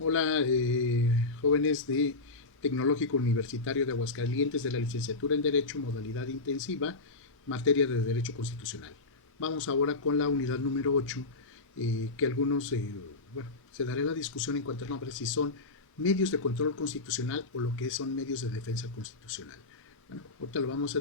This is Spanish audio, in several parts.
Hola, jóvenes de Tecnológico Universitario de Aguascalientes de la licenciatura en Derecho, modalidad intensiva, materia de Derecho Constitucional. Vamos ahora con la unidad número 8, que algunos, bueno, se dará la discusión en cuanto a nombres si son medios de control constitucional o lo que son medios de defensa constitucional. Bueno, ahorita lo vamos a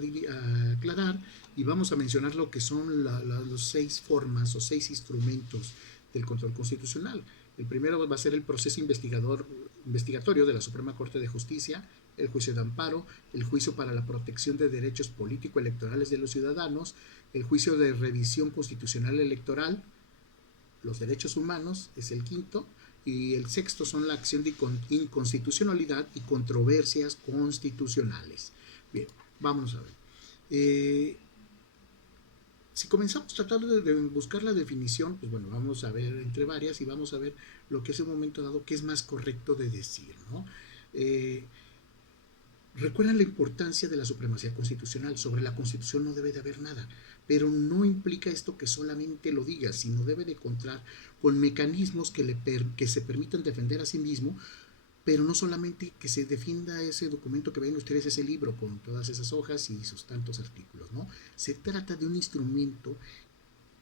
aclarar y vamos a mencionar lo que son los 6 formas o 6 instrumentos del control constitucional. El primero va a ser el proceso investigatorio de la Suprema Corte de Justicia, el juicio de amparo, el juicio para la protección de derechos político-electorales de los ciudadanos, el juicio de revisión constitucional electoral, los derechos humanos es el quinto, y el sexto son la acción de inconstitucionalidad y controversias constitucionales. Bien, vamos a ver. Si comenzamos tratando de buscar la definición, pues bueno, vamos a ver entre varias y vamos a ver lo que es en un momento dado que es más correcto de decir, ¿no? Eh, Recuerdan la importancia de la supremacía constitucional. Sobre la Constitución no debe de haber nada, pero no implica esto que solamente lo diga, sino debe de contar con mecanismos que se permitan defender a sí mismo, pero no solamente que se defienda ese documento que ven ustedes, ese libro con todas esas hojas y sus tantos artículos, ¿no? Se trata de un instrumento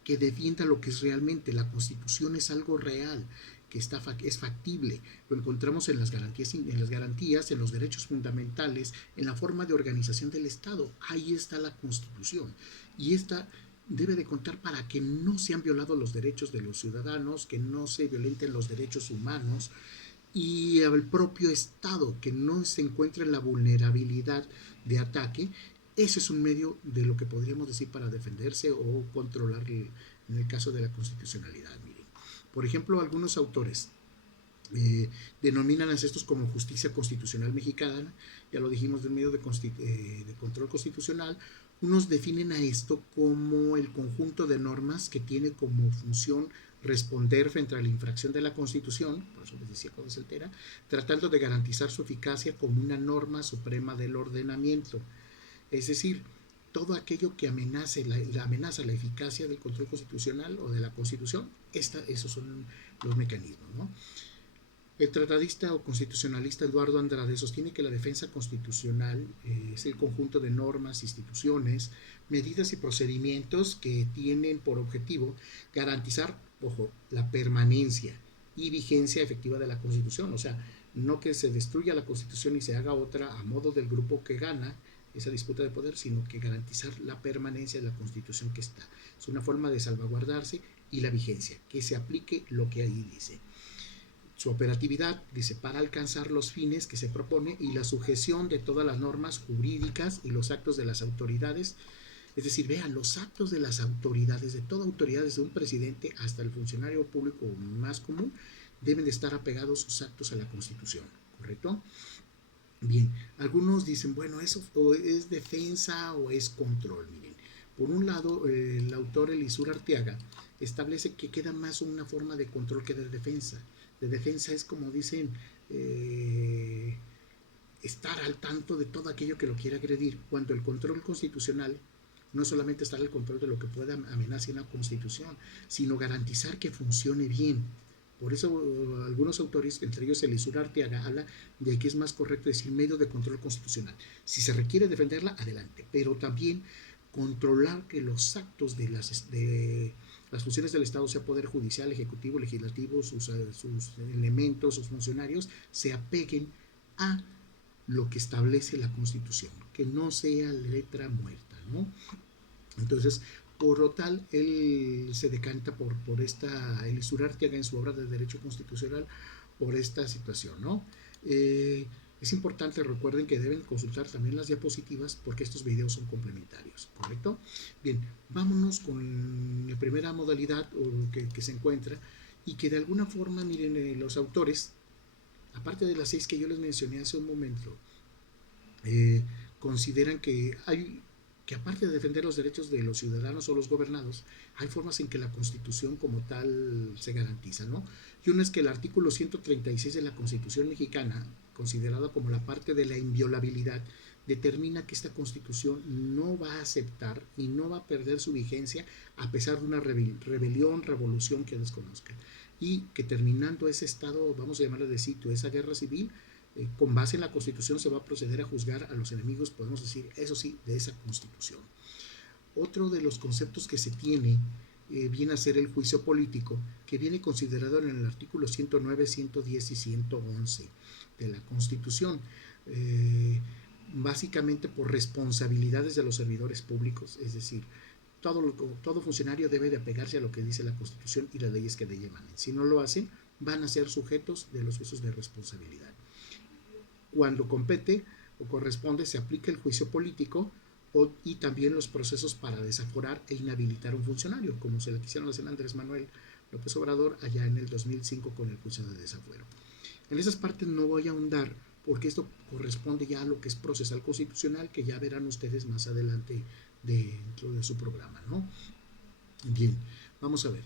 que defienda lo que es realmente. La Constitución es algo real, que es factible. Lo encontramos en los derechos fundamentales, en la forma de organización del Estado. Ahí está la Constitución. Y esta debe de contar para que no sean violados los derechos de los ciudadanos, que no se violenten los derechos humanos, y al propio Estado, que no se encuentre en la vulnerabilidad de ataque. Ese es un medio de lo que podríamos decir para defenderse o controlar en el caso de la constitucionalidad. Miren, por ejemplo, algunos autores denominan a estos como justicia constitucional mexicana, ya lo dijimos, de un medio de control constitucional. Unos definen a esto como el conjunto de normas que tiene como función responder frente a la infracción de la Constitución, por eso les decía cuando se altera, tratando de garantizar su eficacia como una norma suprema del ordenamiento. Es decir, todo aquello que amenaza la eficacia del control constitucional o de la Constitución, esos son los mecanismos, ¿no? El tratadista o constitucionalista Eduardo Andrade sostiene que la defensa constitucional es el conjunto de normas, instituciones, medidas y procedimientos que tienen por objetivo garantizar, ojo, la permanencia y vigencia efectiva de la Constitución. O sea, no que se destruya la Constitución y se haga otra a modo del grupo que gana esa disputa de poder, sino que garantizar la permanencia de la Constitución que está. Es una forma de salvaguardarse y la vigencia, que se aplique lo que ahí dice. Su operatividad, dice, para alcanzar los fines que se propone y la sujeción de todas las normas jurídicas y los actos de las autoridades. Es decir, vean, los actos de las autoridades, de toda autoridad, desde un presidente hasta el funcionario público más común, deben de estar apegados sus actos a la Constitución, ¿correcto? Bien, algunos dicen, bueno, eso es defensa o es control. Miren, por un lado, el autor Elisur Arteaga establece que queda más una forma de control que de defensa. De defensa es como dicen, estar al tanto de todo aquello que lo quiera agredir, cuando el control constitucional no es solamente estar al control de lo que pueda amenazar una constitución, sino garantizar que funcione bien. Por eso algunos autores, entre ellos Elisur Arteaga, habla de que es más correcto decir medio de control constitucional. Si se requiere defenderla, adelante, pero también controlar que los actos de las funciones del Estado, sea poder judicial, ejecutivo, legislativo, sus elementos, sus funcionarios, se apeguen a lo que establece la Constitución, que no sea letra muerta, ¿no? Entonces, por lo tal, él se decanta por esta, Elisur Arteaga en su obra de Derecho Constitucional, por esta situación, ¿no? Es importante, recuerden que deben consultar también las diapositivas porque estos videos son complementarios, ¿correcto? Bien, vámonos con la primera modalidad que se encuentra y que de alguna forma, miren, los autores, aparte de las 6 que yo les mencioné hace un momento, eh, consideran que aparte de defender los derechos de los ciudadanos o los gobernados, hay formas en que la Constitución como tal se garantiza, ¿no? Y una es que el artículo 136 de la Constitución mexicana, considerada como la parte de la inviolabilidad, determina que esta Constitución no va a aceptar y no va a perder su vigencia a pesar de una rebelión, revolución que desconozcan. y que terminando ese estado, vamos a llamarle de sitio, esa guerra civil, con base en la Constitución se va a proceder a juzgar a los enemigos, podemos decir, eso sí, de esa Constitución. Otro de los conceptos que se tiene viene a ser el juicio político, que viene considerado en el artículo 109, 110 y 111 de la Constitución, básicamente por responsabilidades de los servidores públicos, es decir, todo funcionario debe de apegarse a lo que dice la Constitución y las leyes que de ella emanen. Si no lo hacen, van a ser sujetos de los juicios de responsabilidad. Cuando compete o corresponde, se aplica el juicio político y también los procesos para desaforar e inhabilitar a un funcionario, como se le quisieron hacer a Andrés Manuel López Obrador allá en el 2005 con el juicio de desafuero. En esas partes no voy a ahondar porque esto corresponde ya a lo que es procesal constitucional, que ya verán ustedes más adelante dentro de su programa, ¿no? Bien, vamos a ver.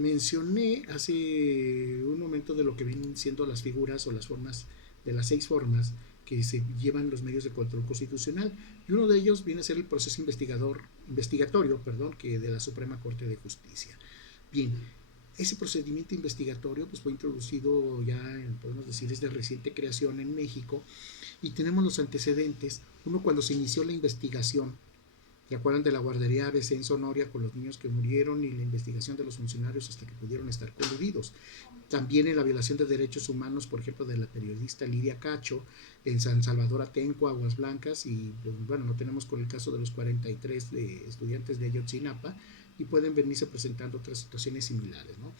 Mencioné hace un momento de lo que vienen siendo las figuras o las formas, de las 6 formas que se llevan los medios de control constitucional, y uno de ellos viene a ser el proceso investigatorio, que de la Suprema Corte de Justicia. Bien, ese procedimiento investigatorio pues, fue introducido ya, podemos decir, es de reciente creación en México, y tenemos los antecedentes. Uno, cuando se inició la investigación, ¿se acuerdan de la guardería ABC en Sonoria con los niños que murieron y la investigación de los funcionarios hasta que pudieron estar coludidos? También en la violación de derechos humanos, por ejemplo, de la periodista Lidia Cacho, en San Salvador Atenco, Aguas Blancas, y bueno, no tenemos con el caso de los 43 de estudiantes de Ayotzinapa, y pueden venirse presentando otras situaciones similares, ¿no?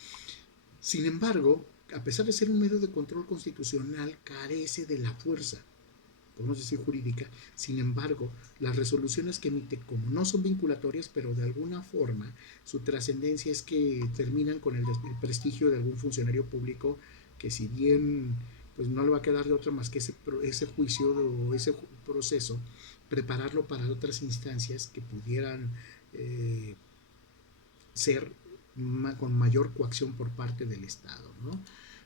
Sin embargo, a pesar de ser un medio de control constitucional, carece de la fuerza, podemos decir jurídica. Sin embargo, las resoluciones que emite, como no son vinculatorias, pero de alguna forma su trascendencia es que terminan con el prestigio de algún funcionario público, que si bien pues no le va a quedar de otra más que ese juicio o ese proceso, prepararlo para otras instancias que pudieran ser con mayor coacción por parte del Estado, ¿no?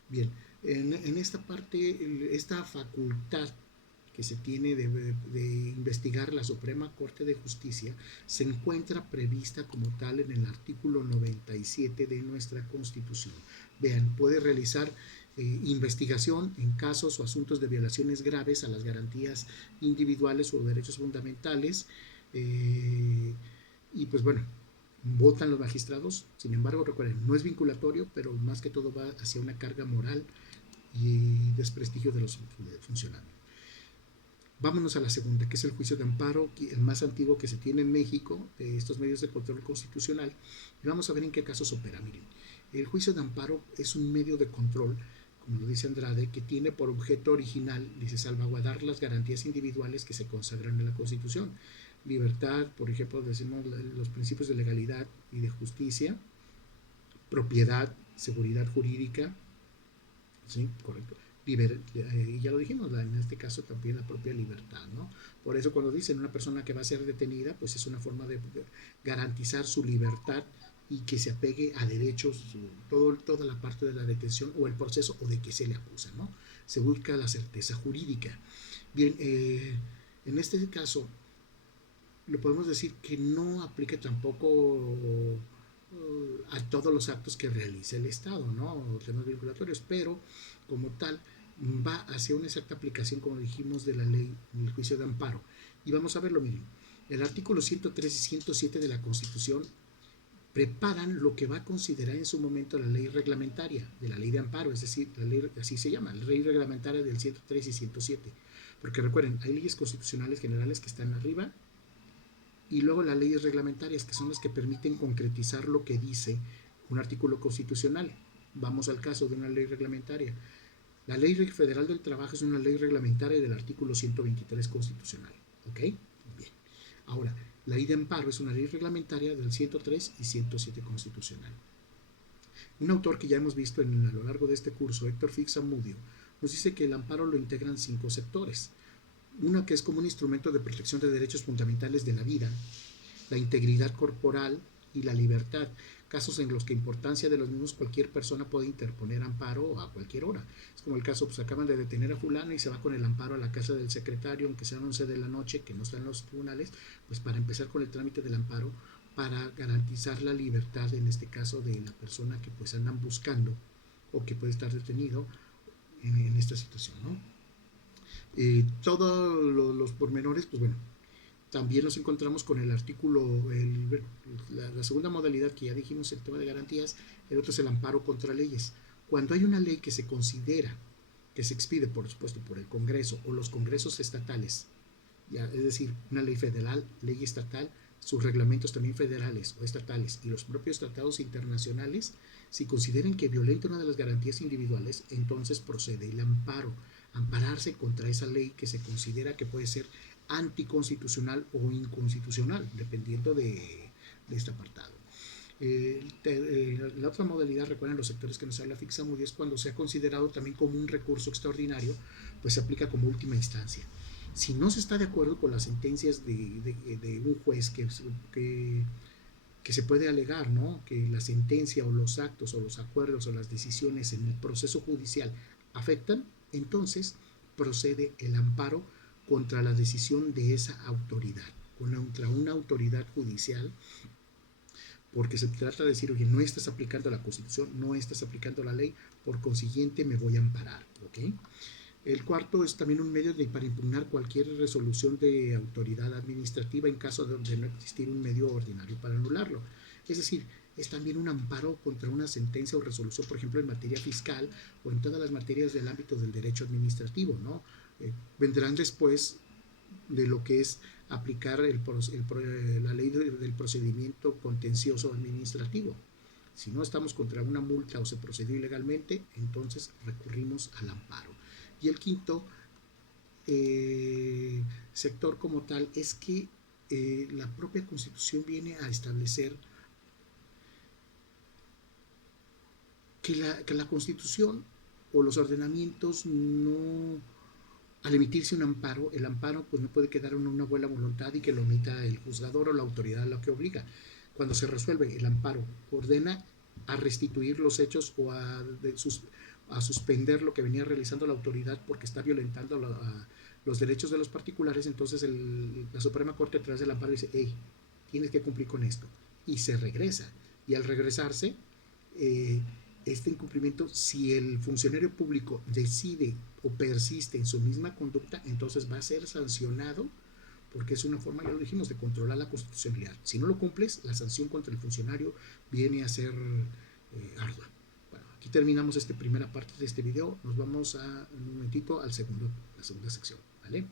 Bien, en esta parte, esta facultad que se tiene de investigar la Suprema Corte de Justicia se encuentra prevista como tal en el artículo 97 de nuestra Constitución. Vean, puede realizar investigación en casos o asuntos de violaciones graves a las garantías individuales o derechos fundamentales, y pues bueno, votan los magistrados. Sin embargo, recuerden, no es vinculatorio, pero más que todo va hacia una carga moral y desprestigio de los funcionarios. Vámonos a la segunda, que es el juicio de amparo, el más antiguo que se tiene en México, de estos medios de control constitucional, y vamos a ver en qué casos opera. Miren, el juicio de amparo es un medio de control, como lo dice Andrade, que tiene por objeto original, dice, salvaguardar las garantías individuales que se consagran en la Constitución. Libertad, por ejemplo, decimos los principios de legalidad y de justicia, propiedad, seguridad jurídica, ¿sí? Correcto. Y ya lo dijimos, en este caso también la propia libertad, ¿no? Por eso cuando dicen una persona que va a ser detenida, pues es una forma de garantizar su libertad y que se apegue a derechos, toda la parte de la detención o el proceso o de que se le acusa, ¿no? Se busca la certeza jurídica. Bien, en este caso, lo podemos decir que no aplica tampoco a todos los actos que realice el Estado, ¿no? Temas vinculatorios, pero como tal va hacia una exacta aplicación, como dijimos, de la ley del juicio de amparo. Y vamos a verlo, miren. El artículo 103 y 107 de la Constitución preparan lo que va a considerar en su momento la ley reglamentaria de la ley de amparo, es decir, la ley, así se llama, la ley reglamentaria del 103 y 107. Porque recuerden, hay leyes constitucionales generales que están arriba y luego las leyes reglamentarias, que son las que permiten concretizar lo que dice un artículo constitucional. Vamos al caso de una ley reglamentaria. La Ley Federal del Trabajo es una ley reglamentaria del artículo 123 constitucional. ¿Ok? Bien. Ahora, la ley de amparo es una ley reglamentaria del 103 y 107 constitucional. Un autor que ya hemos visto a lo largo de este curso, Héctor Fix Amudio, nos dice que el amparo lo integran 5 sectores. Una que es como un instrumento de protección de derechos fundamentales de la vida, la integridad corporal y la libertad, casos en los que importancia de los mismos cualquier persona puede interponer amparo a cualquier hora. Es como el caso, pues acaban de detener a fulano y se va con el amparo a la casa del secretario, aunque sean 11 de la noche, que no están en los tribunales, pues para empezar con el trámite del amparo, para garantizar la libertad, en este caso, de la persona que pues andan buscando o que puede estar detenido en esta situación, ¿no? Todos los pormenores, pues bueno, también nos encontramos con el artículo, la segunda modalidad que ya dijimos, el tema de garantías. El otro es el amparo contra leyes. Cuando hay una ley que se considera, que se expide, por supuesto, por el Congreso o los congresos estatales, ya, es decir, una ley federal, ley estatal, sus reglamentos también federales o estatales y los propios tratados internacionales, si consideran que violenta una de las garantías individuales, entonces procede el amparo, ampararse contra esa ley que se considera que puede ser anticonstitucional o inconstitucional, dependiendo de este apartado. La otra modalidad, recuerden los sectores que nos habla Fixamudio, es cuando se ha considerado también como un recurso extraordinario, pues se aplica como última instancia. Si no se está de acuerdo con las sentencias de un juez que se puede alegar, ¿no?, que la sentencia o los actos o los acuerdos o las decisiones en el proceso judicial afectan, entonces procede el amparo contra la decisión de esa autoridad, contra una autoridad judicial, porque se trata de decir, oye, no estás aplicando la Constitución, no estás aplicando la ley, por consiguiente me voy a amparar, ¿ok? El cuarto es también un medio para impugnar cualquier resolución de autoridad administrativa en caso de no existir un medio ordinario para anularlo. Es decir, es también un amparo contra una sentencia o resolución, por ejemplo, en materia fiscal o en todas las materias del ámbito del derecho administrativo, ¿no? Vendrán después de lo que es aplicar la ley del procedimiento contencioso administrativo. Si no estamos contra una multa o se procedió ilegalmente, entonces recurrimos al amparo. Y el quinto sector como tal es que la propia Constitución viene a establecer que la Constitución o los ordenamientos no, al emitirse un amparo, el amparo pues no puede quedar en una buena voluntad y que lo emita el juzgador o la autoridad a la que obliga. Cuando se resuelve el amparo, ordena a restituir los hechos o a suspender lo que venía realizando la autoridad porque está violentando los derechos de los particulares, entonces la Suprema Corte a través del amparo dice, hey, tienes que cumplir con esto. Y se regresa. Y al regresarse, este incumplimiento, si el funcionario público decide o persiste en su misma conducta, entonces va a ser sancionado, porque es una forma, ya lo dijimos, de controlar la constitucionalidad. Si no lo cumples, la sanción contra el funcionario viene a ser ardua. Bueno, aquí terminamos esta primera parte de este video. Nos vamos un momentito a la segunda sección, ¿vale?